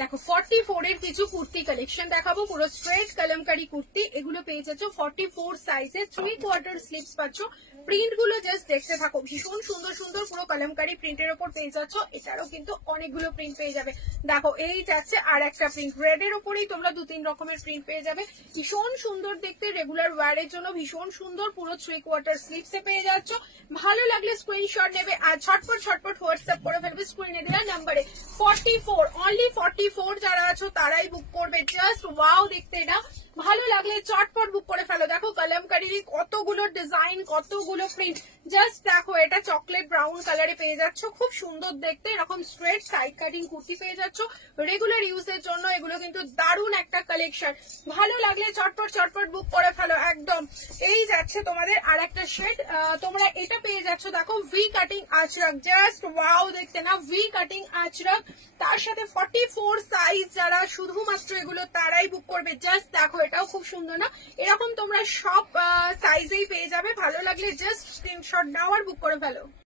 দেখো 44 এর কিছু কুর্তি কালেকশন দেখাবো, পুরো স্ট্রেট কলমকারি কুর্তি। এগুলো পেয়ে যাচ্ছ 44 সাইজে, 3/4 স্লিভস পাচ্ছ। প্রিন্ট গুলো জাস্ট দেখতে থাকো, ভীষণ সুন্দর সুন্দর পুরো কলমকারি প্রিন্টের ওপর পেয়ে যাচ্ছ। এটারও কিন্তু অনেকগুলো প্রিন্ট পেয়ে যাবে। দেখো এই যাচ্ছে আর একটা প্রিন্ট, রেড এর উপরেই তোমরা 2-3 রকমের প্রিন্ট পেয়ে যাবে। ভীষণ সুন্দর দেখতে, রেগুলার ওয়ারের জন্য ভীষণ সুন্দর, পুরো 3/4 স্লিভসে পেয়ে যাচ্ছ। ভালো লাগলে স্ক্রিনশট নেবে আর ঝটপট ঝটপট হোয়াটসঅ্যাপ করে ফেলবে স্ক্রিনে দেওয়া নাম্বারে। 44 অনলি 44 যারা আছো তারাই বুক করবে। জাস্ট ওয়াও দেখতে, এটা ভালো লাগলে চটপট বুক করে ফেলো। দেখো কলমকারি কতগুলো ডিজাইন, কতগুলো প্রিন্ট, জাস্ট দেখো। এটা চকলেট ব্রাউন কালারে পেয়ে যাচ্ছ, খুব সুন্দর দেখতে। এরকম স্ট্রেট সাইড কাটিং কুর্তি পেয়ে যাচ্ছ রেগুলার ইউজের জন্য। এগুলো কিন্তু দারুণ একটা কালেকশন, ভালো লাগলে চটপট চটপট বুক করে ফেলো একদম। এই যাচ্ছে তোমাদের আর একটা শেড, তোমরা এটা পেয়ে যাচ্ছ দেখো ভি কাটিং আচরাক, জাস্ট ওয়াও দেখতে না, ভি কাটিং আচরাক। তার সাথে 44 সাইজ যারা শুধুমাত্র এগুলো তারাই বুক করবে। জাস্ট দেখো এটাও খুব সুন্দর না, এরকম তোমরা সব সাইজেই পেয়ে যাবে। ভালো লাগলে জাস্ট স্ক্রিনশট নাও আর বুক করে ফেলো।